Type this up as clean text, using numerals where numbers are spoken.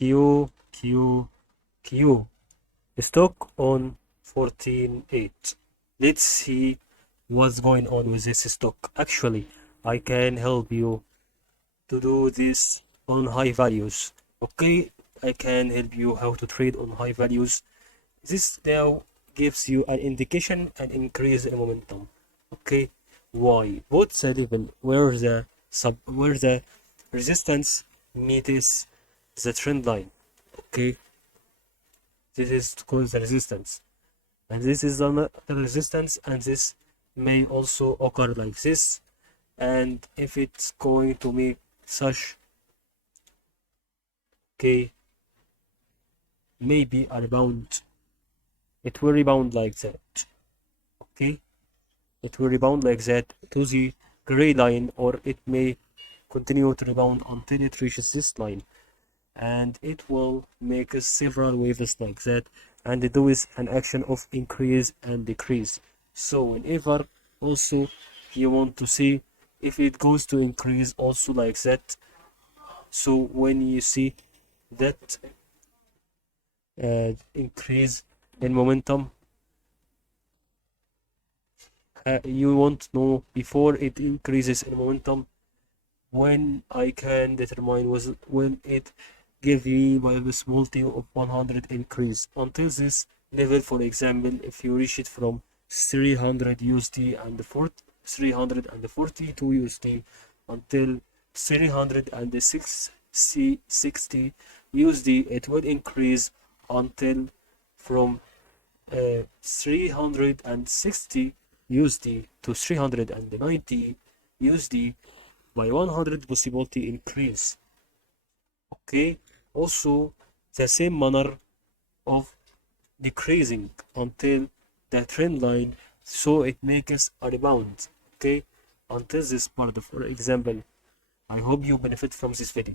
QQQ. Stock on 14.8. Let's see what's going on with this stock. Actually, I can help you to do this on high values. Okay, I can help you how to trade on high values. This now gives you an indication and increase in momentum. Okay, why? What's the level where the resistance meets the trend line? Okay, this is called the resistance, and this is the resistance, and this may also occur like this. And if it's going to make such, okay, maybe a rebound, it will rebound like that. Okay, it will rebound like that to the gray line, or it may continue to rebound until it reaches this line, and it will make several waves like that, and it is an action of increase and decrease. So whenever also you want to see if it goes to increase also like that, so when you see that increase in momentum, you want to know before it increases in momentum, when I can determine was when it give me by the small t of 100 increase until this level. For example, if you reach it from 300 USD and 342 USD until 360 USD, it will increase until from 360 USD to 390 USD by 100 possibility increase. Okay, also the same manner of decreasing until the trend line, so it makes a rebound. Okay, until this part. For example, I hope you benefit from this video.